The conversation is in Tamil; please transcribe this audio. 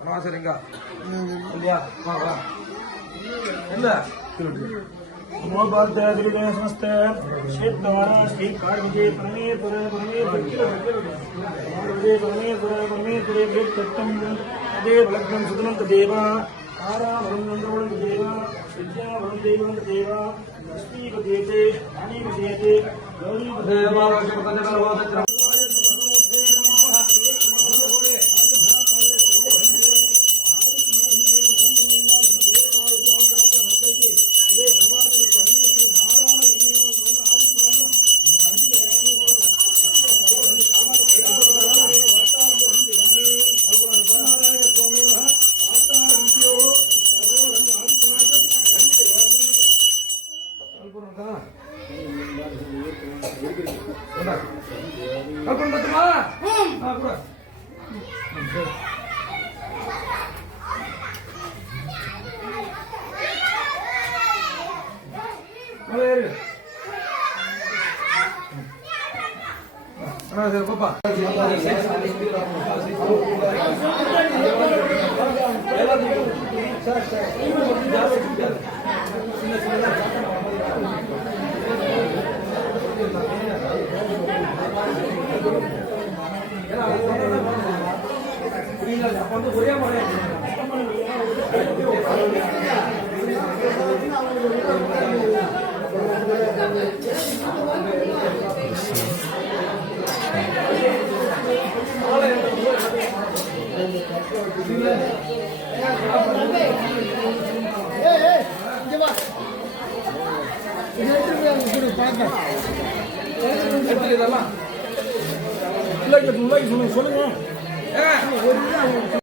வனவாசலிங்கா இல்லையா வா வா இல்ல नमो पार्थ दिव्य समस्त श्वेत महाराज श्री कार विजय परमेश्वर वेद तत्तम देव लग्नम सुदनम देवा तारा वरुणंद्रोण देवा विद्या वरुण देवं देवा लक्ष्मी देते अनेक देते गौरी देवा लक्ष्मी சொல்லுங்க